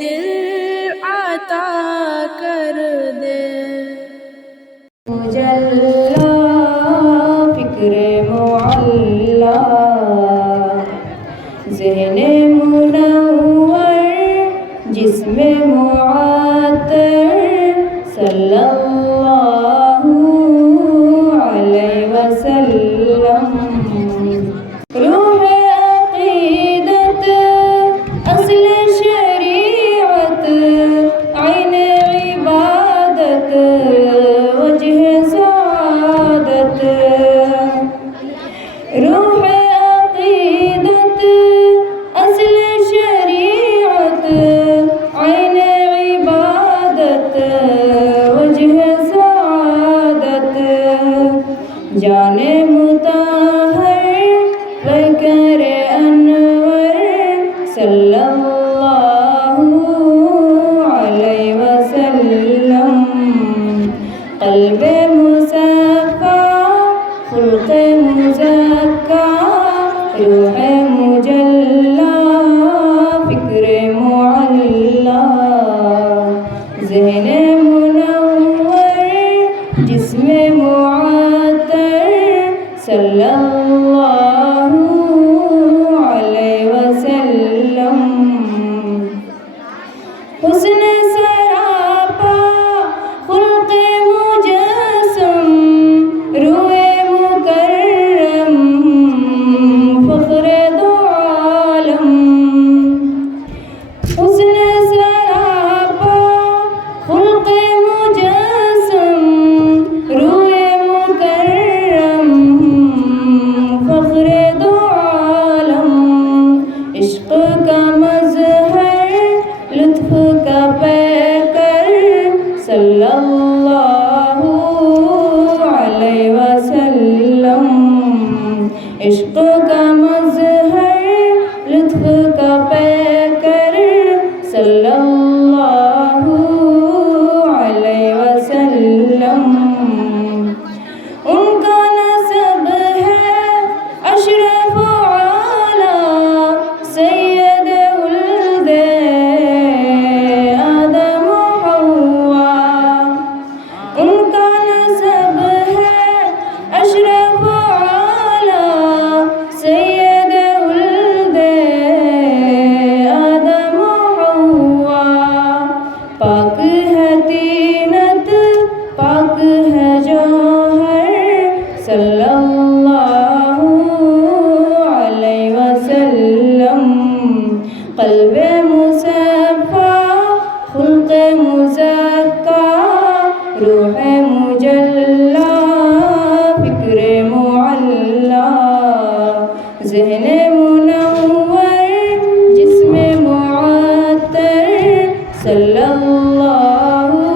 دل عطا کر دے۔ مجلا فکر معلا ذہن منور جسم معطر صلی اللہ علیہ وسلم۔ روح عقیدت اصل شریعت عین عبادت وجہ سعادت۔ روح عقیدت اصل شریعت عین عبادت وجہ سعادت۔ جان مطہر وکر انور صلی اللہ علیہ وسلم۔ قلب مصفا خلق مزکا روح مجلا فکر معلا ذہن منور جسم معطر صلی اللہ علیہ وسلم۔ حسن سراپا خلق مجسم روئے مکرم فخر دو عالم۔ حسن سراپا خلق مجسم روئے مکرم فخر دو عالم۔ عشق کا مظہر لطف کا پیکر صلی اللہ علیہ وسلم۔ عشق کا مظہر لطف کا پیکر صلی اللہ علیہ وسلم۔ ان کا نسب ہے اشرف اعلیٰ سید ولد آدم و حوا۔ ان کا نسب ہے اشرف اعلیٰ سید ولد آدم و حوا۔ پاک ہے طینت پاک ہے جوہر صلی اللہ علیہ وسلم۔ قلب مصفا خلق مزکا روح مجلا فکر معلا ذہن منور جسم معطر صلی اللہ